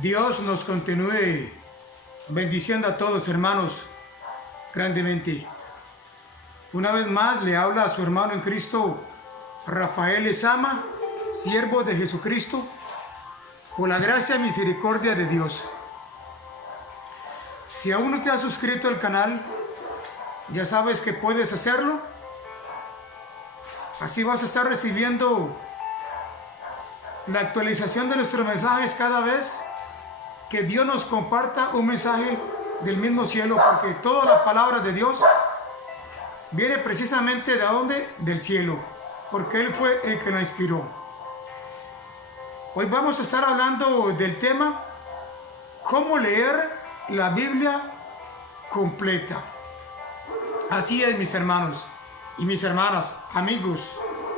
Dios nos continúe bendiciendo a todos, hermanos, grandemente. Una vez más le habla a su hermano en Cristo, Rafael Lezama, siervo de Jesucristo, por la gracia y misericordia de Dios. Si aún no te has suscrito al canal, ya sabes que puedes hacerlo. Así vas a estar recibiendo la actualización de nuestros mensajes cada vez que Dios nos comparta un mensaje del mismo cielo, porque toda la palabra de Dios viene precisamente de dónde? Del cielo, porque Él fue el que la inspiró. Hoy vamos a estar hablando del tema cómo leer la Biblia completa. Así es, mis hermanos y mis hermanas, amigos,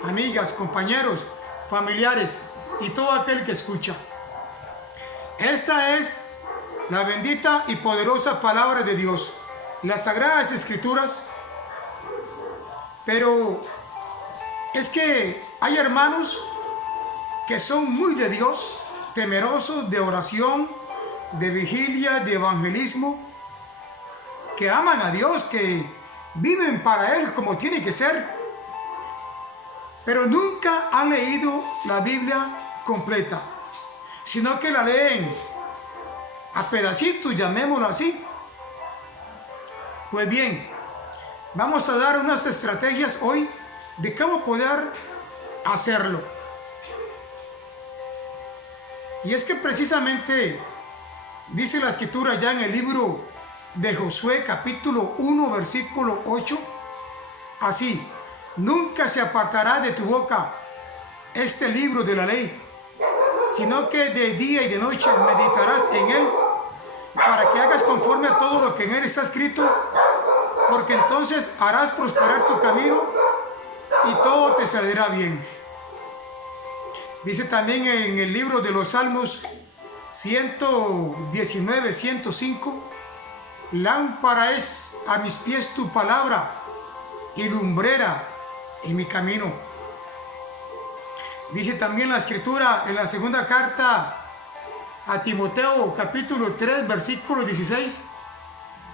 amigas, compañeros, familiares y todo aquel que escucha. Esta es la bendita y poderosa palabra de Dios, las Sagradas Escrituras. Pero es que hay hermanos que son muy de Dios, temerosos de oración, de vigilia, de evangelismo, que aman a Dios, que viven para Él como tiene que ser, pero nunca han leído la Biblia completa, sino que la leen a pedacitos, llamémoslo así. Pues bien, vamos a dar unas estrategias hoy de cómo poder hacerlo. Y es que precisamente dice la Escritura ya en el libro de Josué, capítulo 1, versículo 8, así: nunca se apartará de tu boca este libro de la ley, sino que de día y de noche meditarás en él, para que hagas conforme a todo lo que en él está escrito, porque entonces harás prosperar tu camino y todo te saldrá bien. Dice también en el libro de los Salmos 119, 105, lámpara es a mis pies tu palabra y lumbrera en mi camino. Dice también la Escritura en la segunda carta a Timoteo, capítulo 3, versículo 16,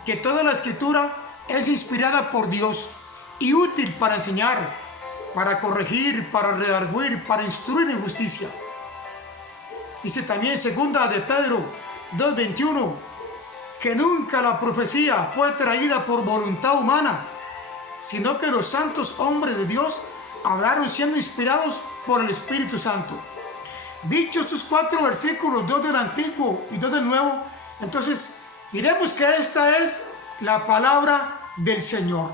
que toda la Escritura es inspirada por Dios y útil para enseñar, para corregir, para redarguir, para instruir en justicia. Dice también segunda de Pedro 2:21, que nunca la profecía fue traída por voluntad humana, sino que los santos hombres de Dios hablaron siendo inspirados por el Espíritu Santo. Dichos estos 4 versículos, 2 del Antiguo y 2 del Nuevo, entonces diremos que esta es la palabra del Señor.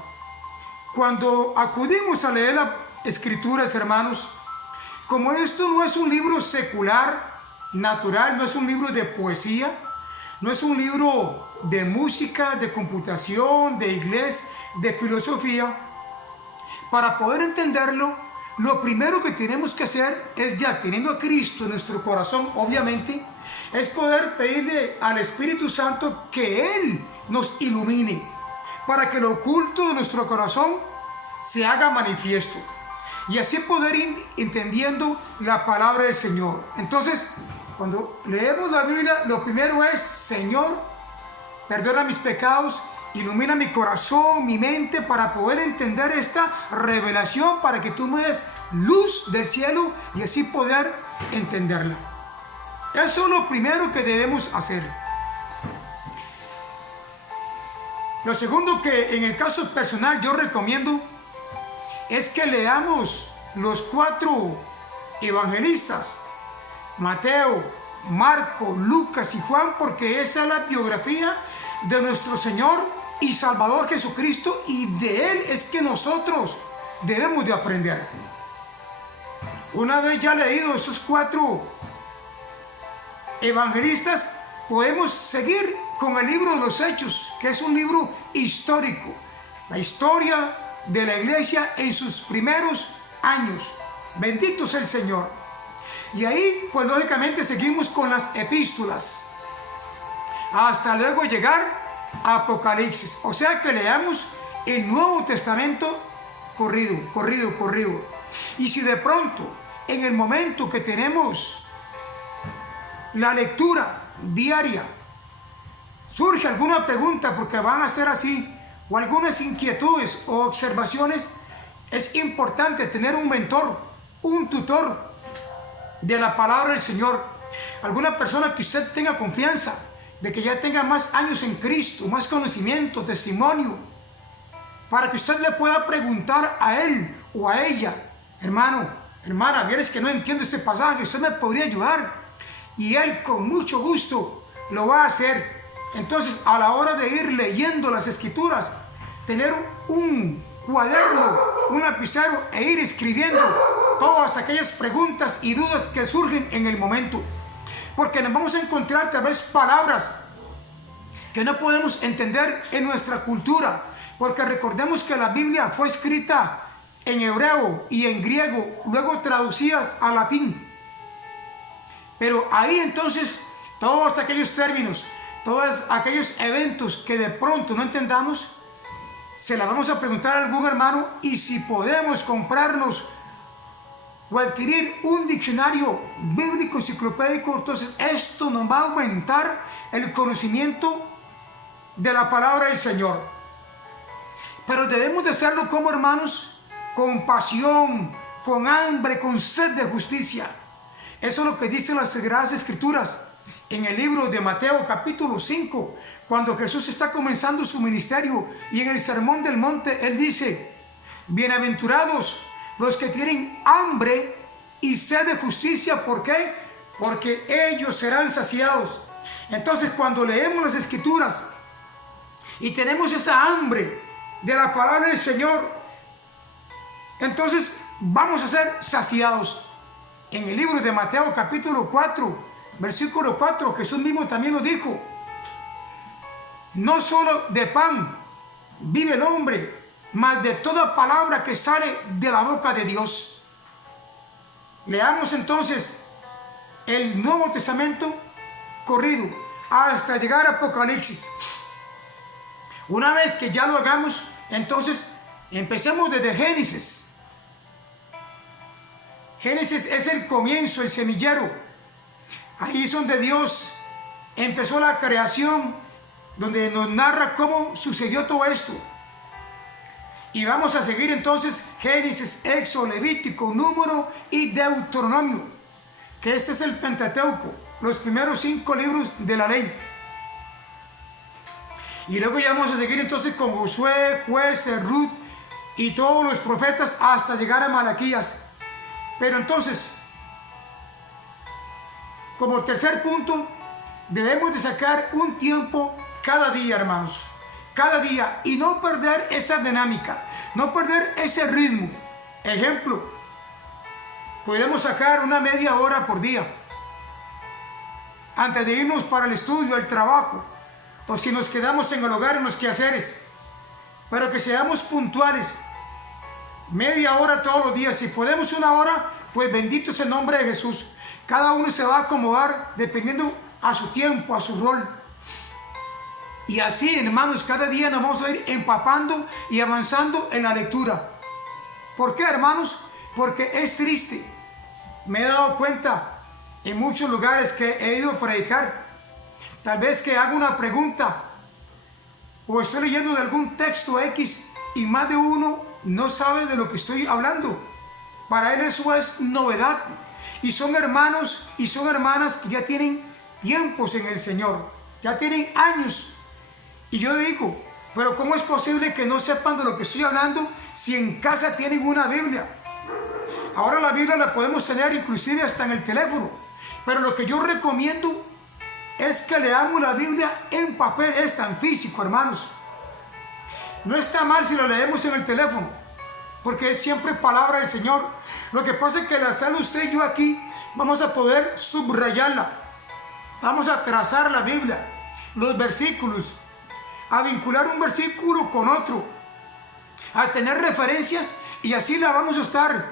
Cuando acudimos a leer las Escrituras, hermanos, como esto no es un libro secular, natural, no es un libro de poesía, no es un libro de música, de computación, de inglés, de filosofía, para poder entenderlo, lo primero que tenemos que hacer es, ya teniendo a Cristo en nuestro corazón, obviamente, es poder pedirle al Espíritu Santo que Él nos ilumine, para que lo oculto de nuestro corazón se haga manifiesto, y así poder ir entendiendo la palabra del Señor. Entonces, cuando leemos la Biblia, lo primero es: Señor, perdona mis pecados, ilumina mi corazón, mi mente, para poder entender esta revelación, para que tú me des luz del cielo y así poder entenderla. Eso es lo primero que debemos hacer. Lo segundo que en el caso personal yo recomiendo es que leamos los 4 evangelistas, Mateo, Marco, Lucas y Juan, porque esa es la biografía de nuestro Señor y Salvador Jesucristo, y de Él es que nosotros debemos de aprender. Una vez ya leído esos 4 evangelistas, podemos seguir con el libro de los Hechos, que es un libro histórico, la historia de la iglesia en sus primeros años. Bendito sea el Señor. Y ahí, pues lógicamente seguimos con las epístolas, hasta luego llegar a Apocalipsis. O sea que leamos el Nuevo Testamento corrido. Y si de pronto, en el momento que tenemos la lectura diaria, surge alguna pregunta, porque van a ser así, o algunas inquietudes o observaciones, es importante tener un mentor, un tutor de la palabra del Señor, alguna persona que usted tenga confianza, de que ya tenga más años en Cristo, más conocimiento, testimonio, para que usted le pueda preguntar a él o a ella: hermano, hermana, vieres que no entiendo este pasaje, usted me podría ayudar, y él con mucho gusto lo va a hacer. Entonces, a la hora de ir leyendo las Escrituras, tener un cuaderno, un lapicero, e ir escribiendo todas aquellas preguntas y dudas que surgen en el momento, porque nos vamos a encontrar tal vez palabras que no podemos entender en nuestra cultura, porque recordemos que la Biblia fue escrita en hebreo y en griego, luego traducidas al latín. Pero ahí entonces todos aquellos términos, todos aquellos eventos que de pronto no entendamos, se la vamos a preguntar a algún hermano, y si podemos comprarnos o adquirir un diccionario bíblico enciclopédico, entonces esto nos va a aumentar el conocimiento de la palabra del Señor. Pero debemos de hacerlo como hermanos, con pasión, con hambre, con sed de justicia. Eso es lo que dicen las Sagradas Escrituras en el libro de Mateo capítulo 5, cuando Jesús está comenzando su ministerio, y en el Sermón del Monte Él dice: bienaventurados los que tienen hambre y sed de justicia. ¿Por qué? Porque ellos serán saciados. Entonces, cuando leemos las Escrituras y tenemos esa hambre de la palabra del Señor, entonces vamos a ser saciados. En el libro de Mateo capítulo 4, versículo 4, Jesús mismo también lo dijo: no solo de pan vive el hombre, mas de toda palabra que sale de la boca de Dios. Leamos entonces el Nuevo Testamento corrido hasta llegar a Apocalipsis. Una vez que ya lo hagamos, entonces empecemos desde Génesis. Génesis es el comienzo, el semillero. Ahí es donde Dios empezó la creación, donde nos narra cómo sucedió todo esto. Y vamos a seguir entonces Génesis, Éxodo, Levítico, Número y Deuteronomio, que este es el Pentateuco, los primeros 5 libros de la ley. Y luego ya vamos a seguir entonces con Josué, Jueces, Ruth y todos los profetas hasta llegar a Malaquías. Pero entonces, como tercer punto, debemos de sacar un tiempo cada día, hermanos, cada día, y no perder esa dinámica, no perder ese ritmo. Ejemplo, podemos sacar una media hora por día antes de irnos para el estudio, el trabajo, o si nos quedamos en el hogar, en los quehaceres, pero que seamos puntuales. Media hora todos los días. Si podemos una hora, pues bendito es el nombre de Jesús. Cada uno se va a acomodar dependiendo a su tiempo, a su rol. Y así, hermanos, cada día nos vamos a ir empapando y avanzando en la lectura. ¿Por qué, hermanos? Porque es triste. Me he dado cuenta en muchos lugares que he ido a predicar, tal vez que hago una pregunta o estoy leyendo de algún texto X y más de uno no sabe de lo que estoy hablando. Para él eso es novedad. Y son hermanos y son hermanas que ya tienen tiempos en el Señor, ya tienen años. Y yo digo, pero ¿cómo es posible que no sepan de lo que estoy hablando si en casa tienen una Biblia? Ahora la Biblia la podemos tener inclusive hasta en el teléfono. Pero lo que yo recomiendo es que leamos la Biblia en papel, es tan físico, hermanos. No está mal si lo leemos en el teléfono, porque es siempre palabra del Señor. Lo que pasa es que al hacerlo usted y yo aquí, vamos a poder subrayarla. Vamos a trazar la Biblia, los versículos, a vincular un versículo con otro, a tener referencias, y así la vamos a estar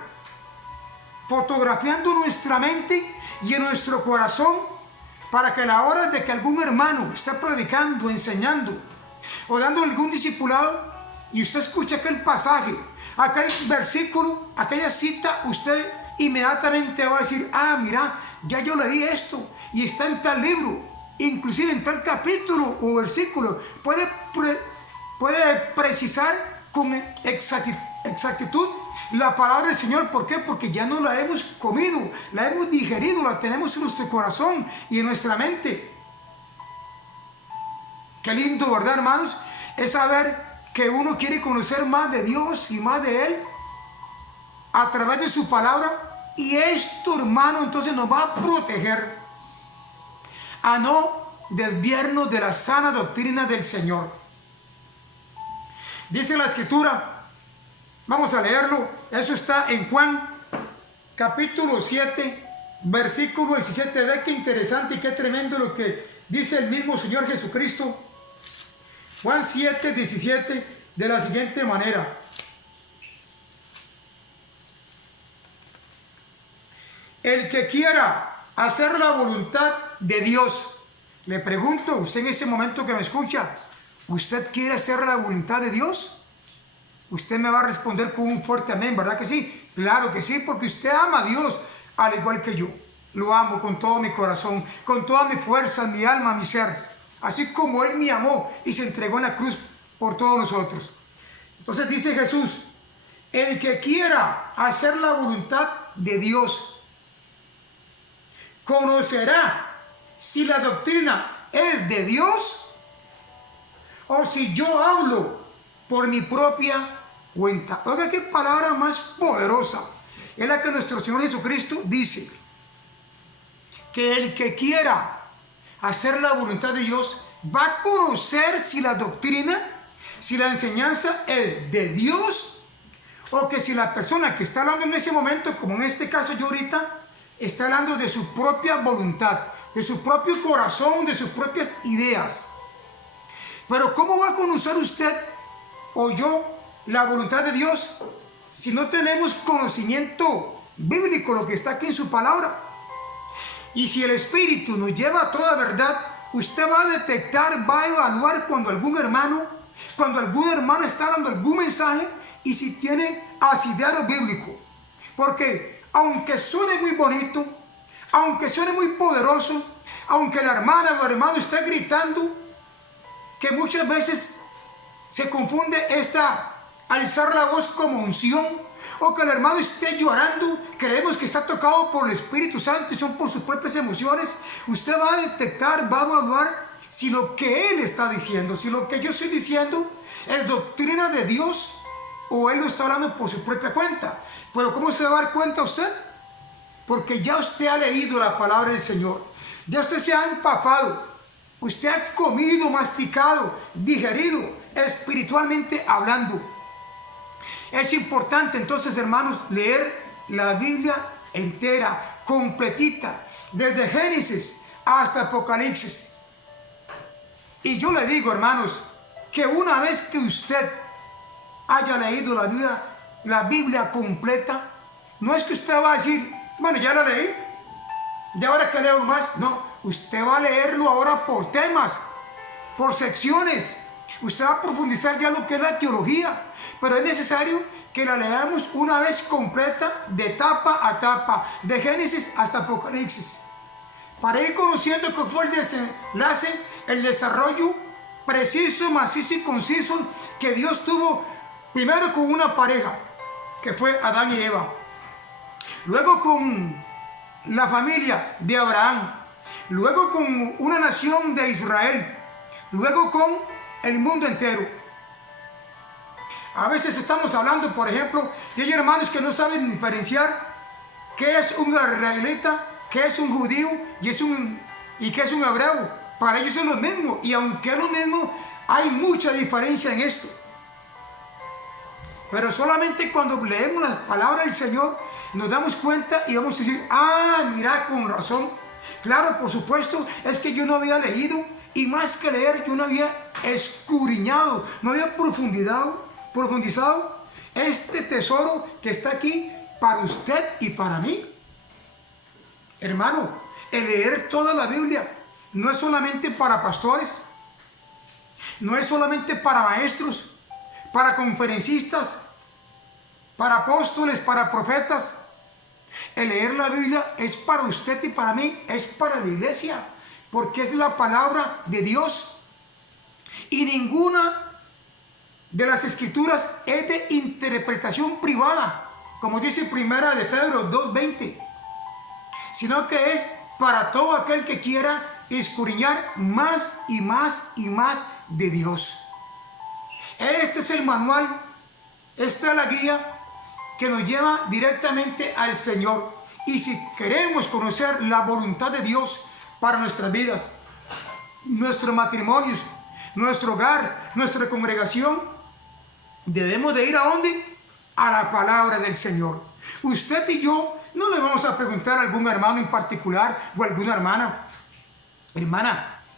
fotografiando nuestra mente y en nuestro corazón, para que a la hora de que algún hermano esté predicando, enseñando o dando algún discipulado y usted escucha aquel pasaje, aquel versículo, aquella cita, usted inmediatamente va a decir: ah, mira, ya yo leí esto y está en tal libro, inclusive en tal capítulo o versículo. Puede precisar con exactitud la palabra del Señor. ¿Por qué? Porque ya no la hemos comido, la hemos digerido, la tenemos en nuestro corazón y en nuestra mente. Qué lindo, ¿verdad, hermanos? Es saber que uno quiere conocer más de Dios y más de Él a través de su palabra. Y esto, hermano, entonces nos va a proteger a no desviarnos de la sana doctrina del Señor. Dice la Escritura, vamos a leerlo, eso está en Juan capítulo 7, versículo 17. Ve qué interesante y qué tremendo lo que dice el mismo Señor Jesucristo. Juan 7, 17, de la siguiente manera. El que quiera hacer la voluntad de Dios. Le pregunto, usted en ese momento que me escucha, ¿usted quiere hacer la voluntad de Dios? Usted me va a responder con un fuerte amén, ¿verdad que sí? Claro que sí, porque usted ama a Dios al igual que yo. Lo amo con todo mi corazón, con toda mi fuerza, mi alma, mi ser. Así como Él me amó y se entregó en la cruz por todos nosotros. Entonces dice Jesús, el que quiera hacer la voluntad de Dios, conocerá si la doctrina es de Dios o si yo hablo por mi propia cuenta. Oiga, qué palabra más poderosa. Es la que nuestro Señor Jesucristo dice, que el que quiera hacer la voluntad de Dios va a conocer si la doctrina, si la enseñanza es de Dios, o que si la persona que está hablando en ese momento, como en este caso yo ahorita, está hablando de su propia voluntad, de su propio corazón, de sus propias ideas. Pero ¿cómo va a conocer usted o yo la voluntad de Dios si no tenemos conocimiento bíblico, lo que está aquí en su palabra? Y si el Espíritu nos lleva a toda verdad, usted va a detectar, va a evaluar cuando algún hermano está dando algún mensaje y si tiene asidero bíblico. Porque aunque suene muy bonito, aunque suene muy poderoso, aunque la hermana o el hermano esté gritando, que muchas veces se confunde alzar la voz como unción, o que el hermano esté llorando, creemos que está tocado por el Espíritu Santo y son por sus propias emociones. Usted va a detectar, va a evaluar si lo que él está diciendo, si lo que yo estoy diciendo es doctrina de Dios o él lo está hablando por su propia cuenta. Pero ¿cómo se va a dar cuenta usted? Porque ya usted ha leído la palabra del Señor, ya usted se ha empapado, usted ha comido, masticado, digerido, espiritualmente hablando. Es importante entonces, hermanos, leer la Biblia entera, completita, desde Génesis hasta Apocalipsis. Y yo le digo, hermanos, que una vez que usted haya leído la Biblia completa, no es que usted va a decir, bueno, ya la leí, y ahora que leo más. No, usted va a leerlo ahora por temas, por secciones. Usted va a profundizar ya lo que es la teología, pero es necesario que la leamos una vez completa, de etapa a etapa, de Génesis hasta Apocalipsis, para ir conociendo qué fue el desenlace, el desarrollo preciso, macizo y conciso que Dios tuvo primero con una pareja, que fue Adán y Eva, luego con la familia de Abraham, luego con una nación de Israel, luego con el mundo entero. A veces estamos hablando, por ejemplo, de hay hermanos que no saben diferenciar qué es un israelita, qué es un judío y qué es un hebreo. Para ellos es lo mismo, y aunque es lo mismo, hay mucha diferencia en esto. Pero solamente cuando leemos las palabras del Señor nos damos cuenta y vamos a decir, mira, con razón. Claro, por supuesto, es que yo no había leído, y más que leer, yo no había escudriñado, no había profundizado este tesoro que está aquí para usted y para mí. Hermano, el leer toda la Biblia no es solamente para pastores, no es solamente para maestros, para conferencistas, para apóstoles, para profetas. El leer la Biblia es para usted y para mí, es para la iglesia, porque es la palabra de Dios. Y ninguna de las escrituras es de interpretación privada, como dice Primera de Pedro 2:20, sino que es para todo aquel que quiera escudriñar más y más y más de Dios. Este es el manual, esta es la guía que nos lleva directamente al Señor. Y si queremos conocer la voluntad de Dios para nuestras vidas, nuestros matrimonios, nuestro hogar, nuestra congregación, debemos de ir ¿a dónde? A la palabra del Señor. Usted y yo no le vamos a preguntar a algún hermano en particular o a alguna hermana,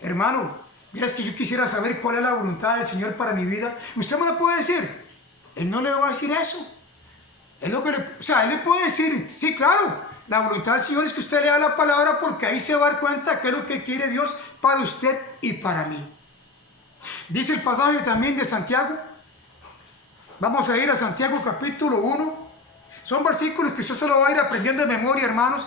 hermano, mira, es que yo quisiera saber cuál es la voluntad del Señor para mi vida. Usted me lo puede decir. Él no le va a decir eso. Él le puede decir, sí, claro, la voluntad del Señor es que usted lea la palabra, porque ahí se va a dar cuenta qué es lo que quiere Dios para usted y para mí. Dice el pasaje también de Santiago. Vamos a ir a Santiago capítulo 1. Son versículos que usted se lo va a ir aprendiendo de memoria, hermanos,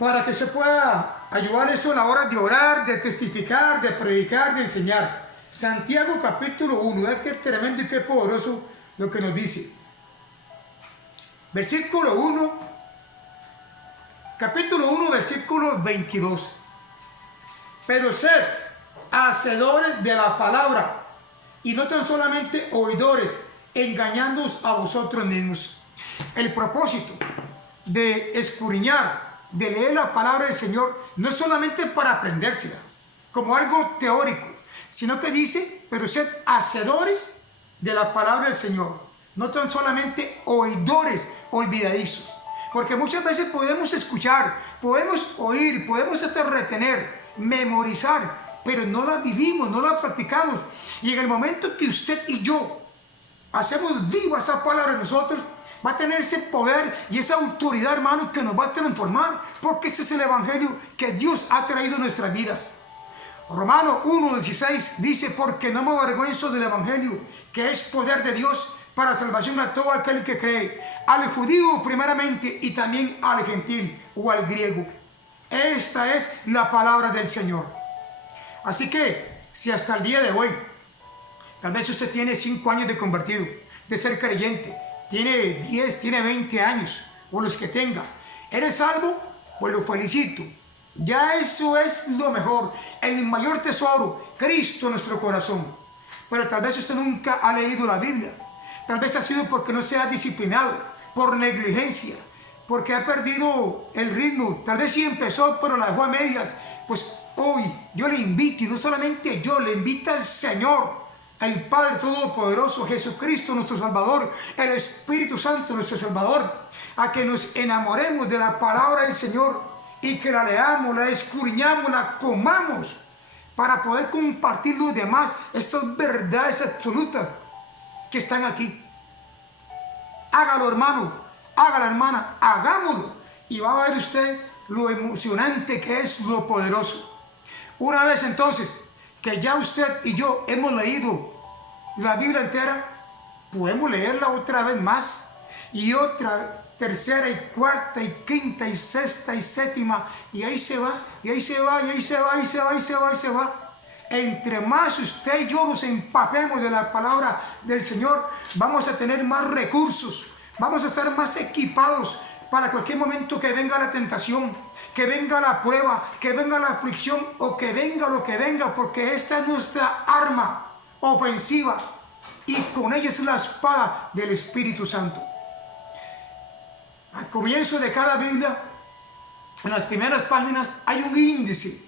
para que se pueda ayudar eso a la hora de orar, de testificar, de predicar, de enseñar. Santiago capítulo 1, vean qué tremendo y qué poderoso lo que nos dice. Versículo 1, capítulo 1, versículo 22. Pero sed hacedores de la palabra, y no tan solamente oidores, engañándoos a vosotros mismos. El propósito de escudriñar, de leer la palabra del Señor, no es solamente para aprendérsela como algo teórico, sino que dice, pero sed hacedores de la palabra del Señor, no tan solamente oidores olvidadizos, porque muchas veces podemos escuchar, podemos oír, podemos hasta retener, memorizar, pero no la vivimos, no la practicamos. Y en el momento que usted y yo hacemos viva esa palabra en nosotros, va a tener ese poder y esa autoridad, hermano, que nos va a transformar, porque este es el evangelio que Dios ha traído a nuestras vidas. Romanos 1:16 dice, porque no me avergüenzo del evangelio, que es poder de Dios para salvación a todo aquel que cree, al judío primeramente y también al gentil o al griego. Esta es la palabra del Señor. Así que, si hasta el día de hoy, tal vez usted tiene 5 años de convertido, de ser creyente, tiene 10, tiene 20 años, o los que tenga, ¿eres salvo? Pues lo felicito. Ya eso es lo mejor, el mayor tesoro, Cristo en nuestro corazón. Pero tal vez usted nunca ha leído la Biblia. Tal vez ha sido porque no se ha disciplinado, por negligencia, porque ha perdido el ritmo. Tal vez sí empezó, pero la dejó a medias. Pues hoy yo le invito, y no solamente yo, le invita al Señor, el Padre Todopoderoso, Jesucristo nuestro Salvador, el Espíritu Santo nuestro Salvador, a que nos enamoremos de la palabra del Señor y que la leamos, la escudriñamos, la comamos, para poder compartir los demás estas verdades absolutas que están aquí. Hágalo, hermano, hágala, hermana, hagámoslo, y va a ver usted lo emocionante que es, lo poderoso. Una vez entonces que ya usted y yo hemos leído la Biblia entera, podemos leerla otra vez más, y otra, tercera y cuarta y quinta y sexta y séptima, y ahí se va, y ahí se va, y ahí se va, y se va, y se va, y se va. Entre más usted y yo nos empapemos de la palabra del Señor, vamos a tener más recursos, vamos a estar más equipados para cualquier momento que venga la tentación, que venga la prueba, que venga la aflicción, o que venga lo que venga, porque esta es nuestra arma ofensiva, y con ella es la espada del Espíritu Santo. Al comienzo de cada Biblia, en las primeras páginas, hay un índice,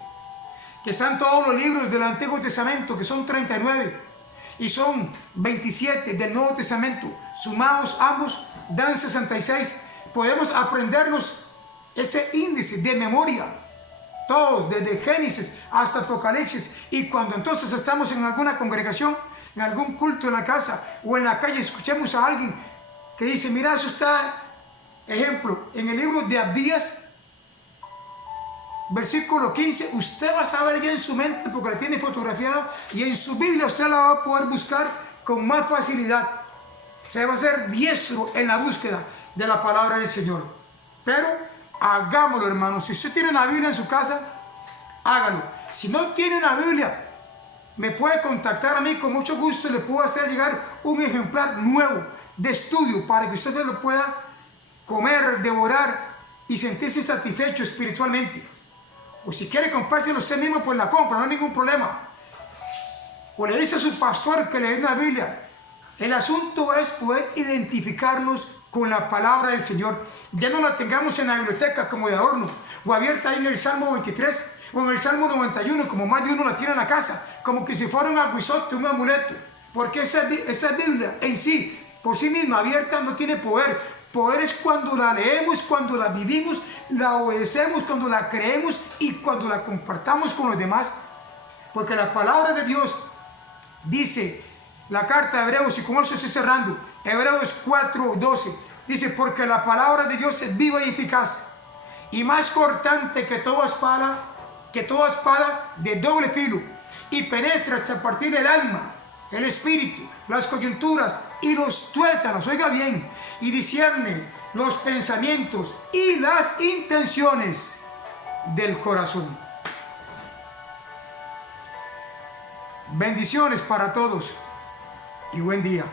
que están todos los libros del Antiguo Testamento, que son 39, y son 27 del Nuevo Testamento, sumados ambos dan 66. Podemos aprendernos ese índice de memoria, todos, desde Génesis hasta Apocalipsis. Y cuando entonces estamos en alguna congregación, en algún culto en la casa o en la calle, escuchemos a alguien que dice, mira, eso está, ejemplo, en el libro de Abdías, versículo 15, usted va a saber ya en su mente, porque la tiene fotografiada, y en su Biblia usted la va a poder buscar con más facilidad. Se va a ser diestro en la búsqueda de la palabra del Señor. Pero hagámoslo, hermanos. Si usted tiene una Biblia en su casa, hágalo. Si no tiene una Biblia, me puede contactar a mí, con mucho gusto le puedo hacer llegar un ejemplar nuevo de estudio para que usted se lo pueda comer, devorar y sentirse satisfecho espiritualmente. O si quiere comprárselo usted mismo, pues la compra, no hay ningún problema. O le dice a su pastor que le dé una Biblia. El asunto es poder identificarnos con la palabra del Señor. Ya no la tengamos en la biblioteca como de adorno, o abierta ahí en el Salmo 23, o en el Salmo 91, como más de uno la tiene en la casa, como que si fuera un aguizote, un amuleto. Porque esa Biblia en sí, por sí misma, abierta, no tiene poder. Poder es cuando la leemos, cuando la vivimos, la obedecemos, cuando la creemos y cuando la compartamos con los demás. Porque la palabra de Dios dice, la carta de Hebreos, y con eso estoy cerrando, Hebreos 4:12, dice, porque la palabra de Dios es viva y eficaz, y más cortante que toda espada de doble filo, y penetra hasta partir del alma, el espíritu, las coyunturas y los tuétanos, oiga bien, y discierne los pensamientos y las intenciones del corazón. Bendiciones para todos y buen día.